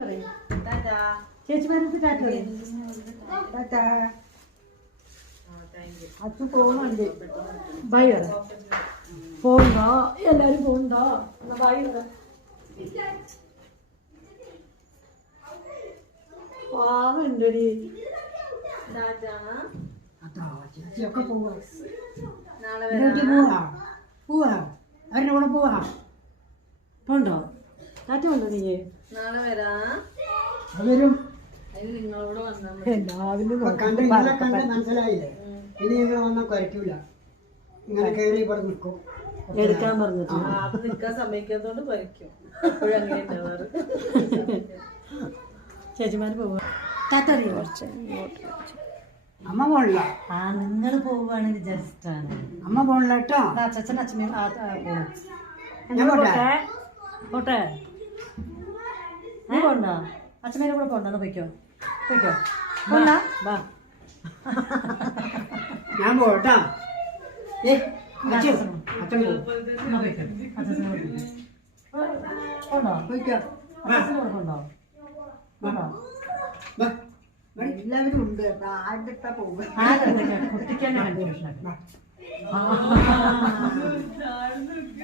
ചേച്ചിമാരത്ത് അച്ഛൻ പോകുന്നുണ്ട് ബൈ പറ പോണ്ടോ എല്ലാരും പോണ്ടോ എന്നാ ബൈ പറ പാവുണ്ടടി ചേച്ചിയൊക്കെ പോവാ പോവാ അവരുടെ കൂടെ പോവാ പോണ്ടോ കാറ്റ് കൊണ്ടോ നീ നാളെ വരാ അവരും നിങ്ങളോട് വന്നാൽ മനസ്സിലായില്ലേ ഇനി നിങ്ങൾ വന്നാൽ കുരയ്ക്കൂല ഇങ്ങനെ കയറി ഇവിടെ നിൽക്കും എടുക്കാൻ പറഞ്ഞിട്ട് അത് നിൽക്കാൻ സമ്മതിക്കാത്തോണ്ട് പറിക്കും എപ്പോഴും അങ്ങനെ ഉണ്ടാവാറ് ചേച്ചിമാര് പോവാ താത്തറിയോ അമ്മ പോണില്ല ആ നിങ്ങൾ പോവാണ് വിചാരിച്ചിട്ടാണ് അമ്മ പോണില്ല കേട്ടോ അച്ഛൻ അച്ഛനും ഞാൻ പോട്ടെ പോട്ടെ നീ പോണ്ടോ അച്ഛനേനെ കൂടെ പോണ്ടോ എന്നാ പൊയ്ക്കോ പൊയ്ക്കോ പോണ്ട വാ ഞാൻ പോട്ടാ അച്ഛൻ എന്നാ പൊയ്ക്കോ അച്ഛനെ പോണ്ടോ പോയിക്കോ അച്ഛനെ കൂടെ പോണ്ടോ പോണ്ടോ എല്ലാവരും ഉണ്ട് ആരുടെ പോകും കുട്ടിക്ക് തന്നെ കൺഫ്യൂഷൻ